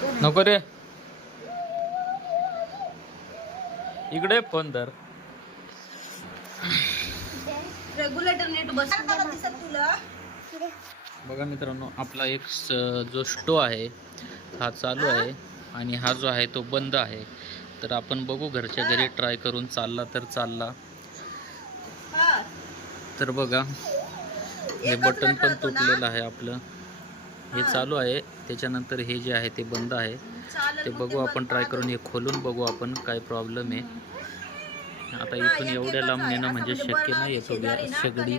नको रे, इकडे फोन धर. रेग्युलेटर नीट बस. तुला बघा मित्रांनो, आपला एक जो स्टो आहे हा चालू आहे आणि हा जो आहे तो बंद आहे. तर आपण बघू घरच्या घरी ट्राय करून चालला तर चालला. तर बघा हे बटन पण तुटलेलं आहे आपलं. हे चालू आहे, त्याच्यानंतर हे जे आहे ते बंद आहे. ते बघू आपण ट्राय करून, हे खोलून बघू आपण काय प्रॉब्लेम आहे. आता इथून एवढ्या लांब नेणं म्हणजे शक्य नाही आहे तो शेगडी,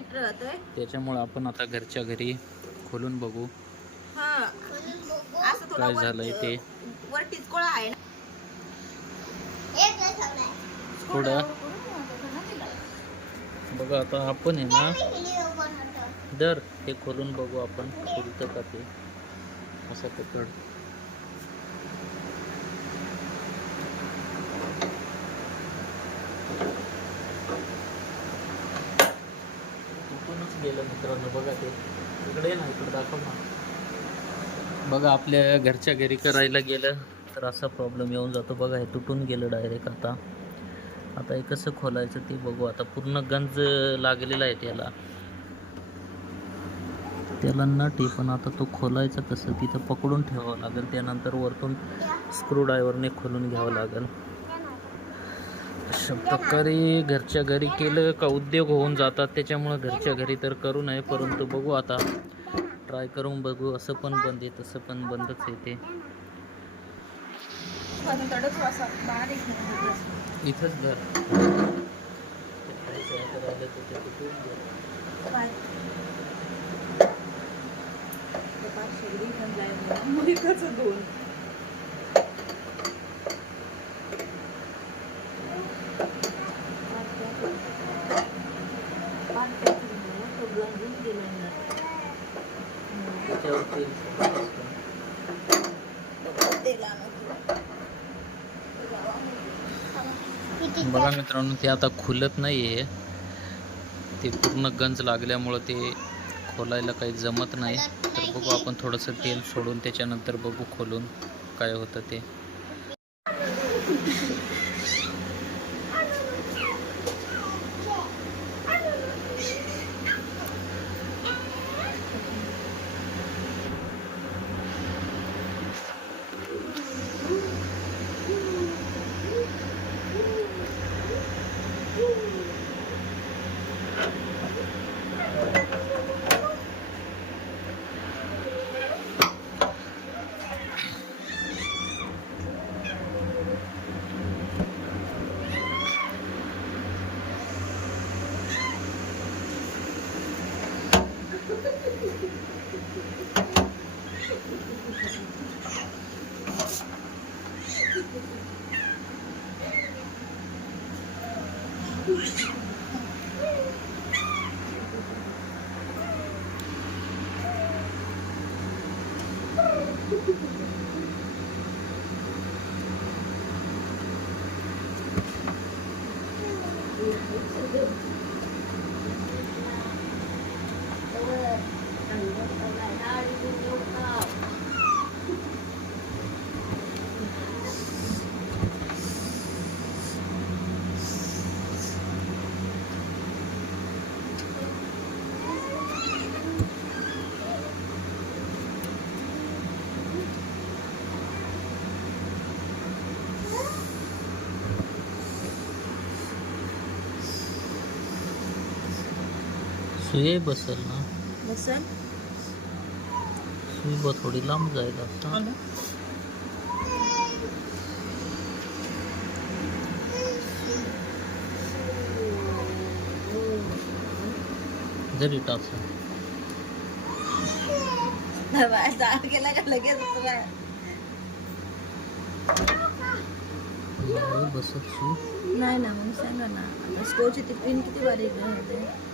त्याच्यामुळं आपण आता घरच्या घरी खोलून बघू काय झालंय ते. थोडं बघा आता आपण आहे ना, दर हे खोलून बघू आपण खुलतं का ते. असं पकड. तुटूनच गेलं मित्रांनो. बघा ते इकडे ना, इकडे दाखव ना. बघा आपल्या घरच्या घरी करायला गेलं तर असा प्रॉब्लेम येऊन जातो. बघा हे तुटून गेलं डायरेक्ट. आता हे कसं खोलायचं ते बघू. आता पूर्ण गंज लागलेला आहे त्याला नट आहे, पण आता तो खोलायचा कसं, तिथं पकडून ठेवावं लागेल. त्यानंतर वरतून स्क्रूड्रायव्हरने खोलून घ्यावं लागेल. अशा प्रकारे घरच्या घरी केलं का उद्योग होऊन जातात. त्याच्यामुळं घरच्या घरी तर करू नये, परंतु बघू आता ट्राय करून बघू. असं पण बंद आहे, तसं पण बंदच येते. इथंच घर बघा मित्रांनो, ते आता खुलत नाही आहे. ते पूर्ण गंज लागल्यामुळं ते खोलायला काही जमत नाही. तर बघू आपण थोडंसं तेल सोडून त्याच्यानंतर बघू खोलून काय होतं ते. सुई बसल ना, बसल सुई बा थोडी लांब जाईल आता. जरी टाचा गेला का लगेच बसत सुई नाही ना. मग सांगा ना, आता स्टोची ती पिन किती बारीक आहे.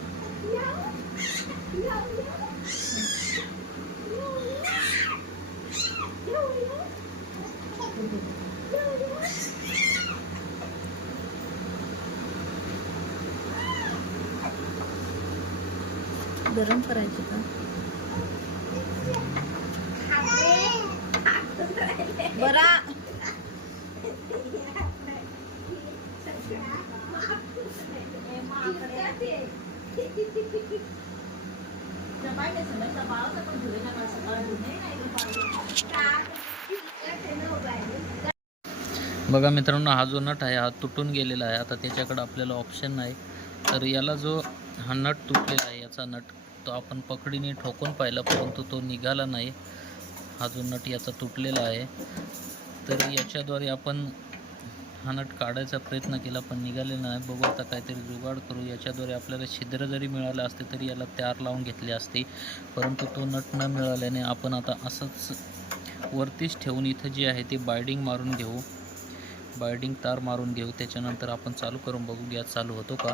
गरम करायची का? बरा बघा मित्रांनो, हा जो नट आहे हा तुटून गेलेला आहे. आता त्याच्याकडे आपल्याला ऑप्शन नाही, तर याला जो हा नट तुटलेला आहे याचा नट तो आपण पकडीने ठोकून पाहिला, परंतु तो निघाला नाही. हा जो नट याचा तुटलेला आहे, तर याच्याद्वारे आपण हा नट काढायचा प्रयत्न केला पण निघालेला नाही. बघू आता काहीतरी जुगाड करू. याच्याद्वारे आपल्याला छिद्र जरी मिळालं असते तरी याला तार लावून घेतली असती, परंतु तो नट न मिळाल्याने आपण आता असंच वरतीच ठेवून इथं जे आहे ते बायडिंग मारून घेऊ, बायडिंग तार मारून घेऊ. त्याच्यानंतर आपण चालू करून बघू गॅस चालू होतो का.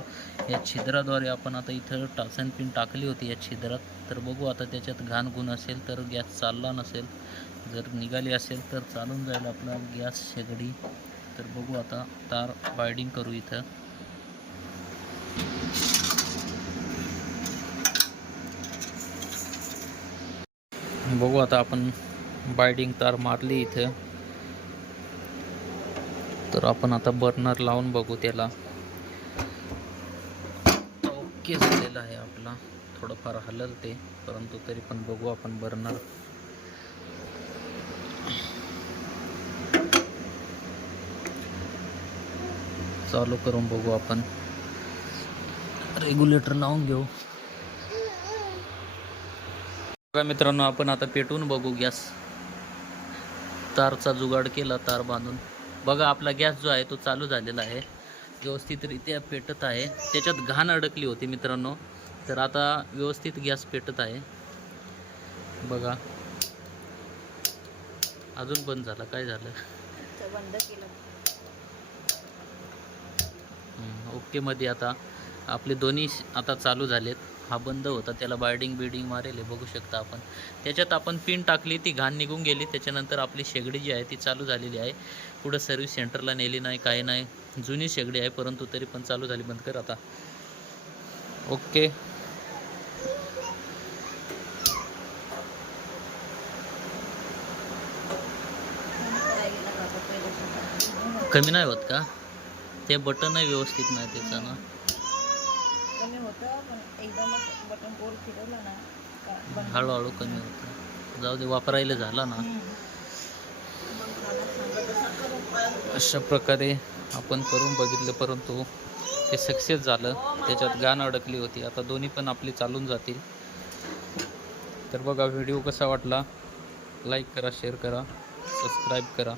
या छिद्राद्वारे आपण आता इथं टाचन पिन टाकली होती या छिद्रात, तर बघू आता त्याच्यात घाण असेल तर गॅस चालला नसेल, जर निघाली असेल तर चालून जाईल आपला गॅस शेगडी. तर बघू आता तार बायडिंग करू इथं. बघू आता आपण बायडिंग तार मारली इथं, तर आपण आता बर्नर लावून बघू त्याला. ओके झालेला आहे आपला, थोडंफार हलते परंतु तरी पण बघू आपण बर्नर. चालू करून बघू आपण, रेग्युलेटर लावून घेऊ. बघा मित्रांनो, आपण आता पेटवून बघू गॅस. तारचा जुगाड केला, तार बांधून. बघा आपला गॅस जो आहे तो चालू झालेला आहे, व्यवस्थितरित्या पेटत आहे. त्याच्यात घाण अडकली होती मित्रांनो, तर आता व्यवस्थित गॅस पेटत आहे. बघा अजून बंद झाला, काय झालं? बंद केलं. ओके मध्ये आता आपले दोन्ही आता चालू झालेत. हा बंद होता, त्याला बायडिंग बिडिंग मारेल बघू शकता आपण. त्याच्यात आपण पिन टाकली, ती घाण निघून गेली. त्याच्यानंतर आपली शेगडी जी आहे ती चालू झालेली आहे. पुढं सर्व्हिस सेंटरला नेली नाही, काही नाही, जुनी शेगडी आहे परंतु तरी पण चालू झाली. बंद कर आता. ओके, कमी नाही होत का? ते बटनही व्यवस्थित नाही त्याचं ना. कमी होतं पण एकदमच बटन गोल फिरवलं ना हळूहळू कमी होतं. जाऊ दे, वापरायला झाला ना. अशा प्रकारे आपण करून बघितलं परंतु ते सक्सेस झालं. त्याच्यात घाण अडकली होती. आता दोन्ही पण आपली चालून जातील. तर बघा, व्हिडिओ कसा वाटला लाईक करा, शेअर करा, सबस्क्राईब करा.